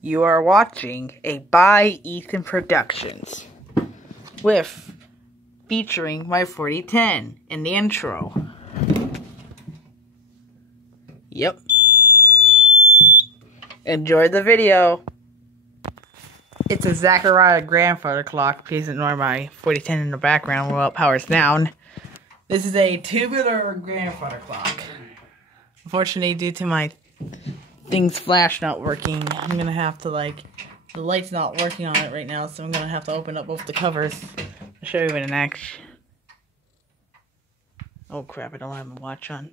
You are watching a by Ethan Productions with featuring my 4010 in the intro. Yep. Enjoy the video. It's a Zachariah grandfather clock. Please ignore my 4010 in the background while it powers down. This is a tubular grandfather clock. Unfortunately, due to my thing's flash not working, I'm gonna have to the light's not working on it right now, so I'm gonna have to open up both the covers. I'll show you in an action. Oh crap, I don't have my watch on.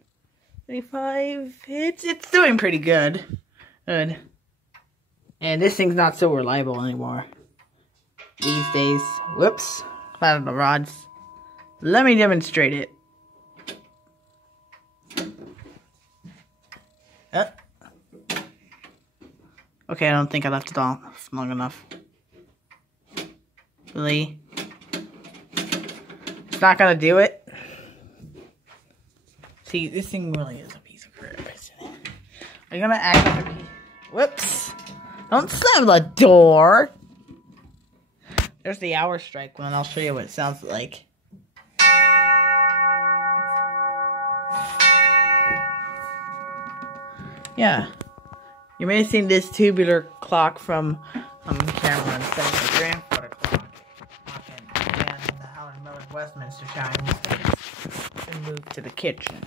35, it's doing pretty good. Good. And this thing's not so reliable anymore these days. Whoops, out of the rods. Let me demonstrate it. Okay, I don't think I left it on long enough. Really? It's not gonna do it? See, this thing really is a piece of crap, isn't it? Are you gonna act like a piece? Whoops! Don't slam the door! There's the hour strike one. I'll show you what it sounds like. Yeah. You may have seen this tubular clock from camera instead of the grandfather clock. And the Howard Miller Westminster chimes. Then move to the kitchen.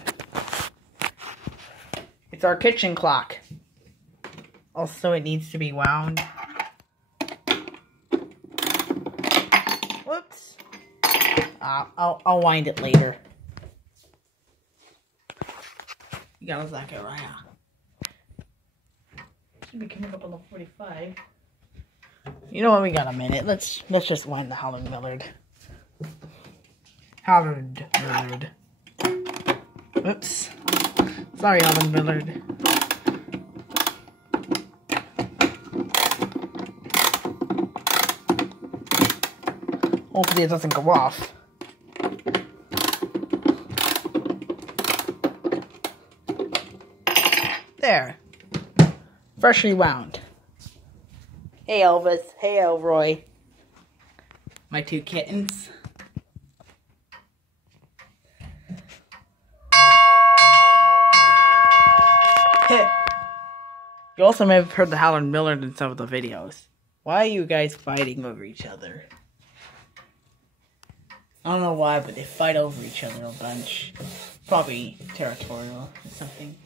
It's our kitchen clock. Also, it needs to be wound. Whoops. I'll wind it later. You got a Zachariah. Should be coming up on the 45. You know what? We got a minute. Let's just wind the Howard Millard. Howard Millard. Oops. Sorry, Howard Millard. Hopefully it doesn't go off. There. Freshly wound. Hey Elvis. Hey Elroy. My two kittens. You also may have heard the Howard Millard in some of the videos. Why are you guys fighting over each other? I don't know why, but they fight over each other a bunch. Probably territorial or something.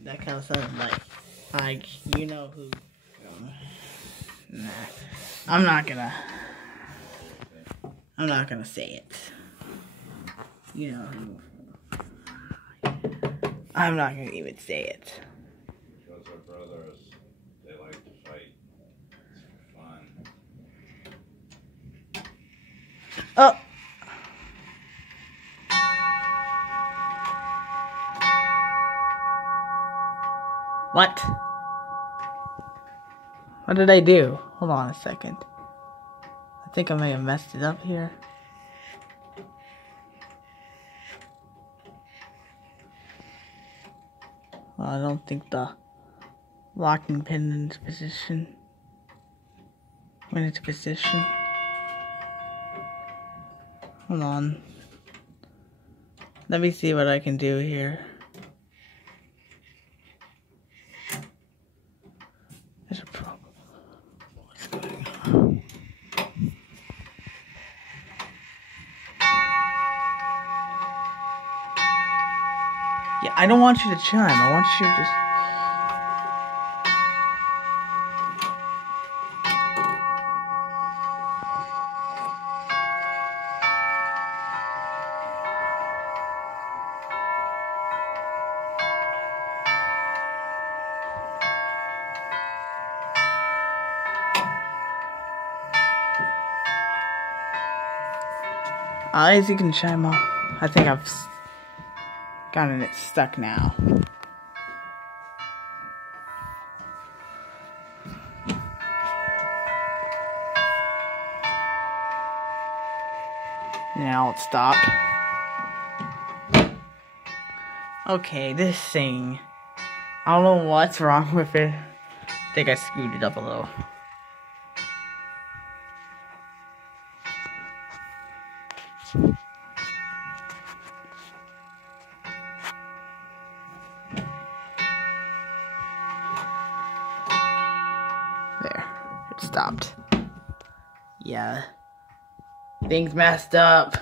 That kind of sounds like you know who. Nah, I'm not gonna say it. You know who. I'm not gonna even say it. Because our brothers, they like to fight. It's fun. Oh. What? What did I do? Hold on a second. I think I may have messed it up here. Well, I don't think the locking pin into position. Went into position. Hold on. Let me see what I can do here. There's a problem. What's going on? Yeah, I don't want you to chime. I want you to just... As you can chime off. I think I've gotten it stuck now. Now it's stopped. Okay, this thing. I don't know what's wrong with it. I think I screwed it up a little. There, it stopped. Yeah, things messed up.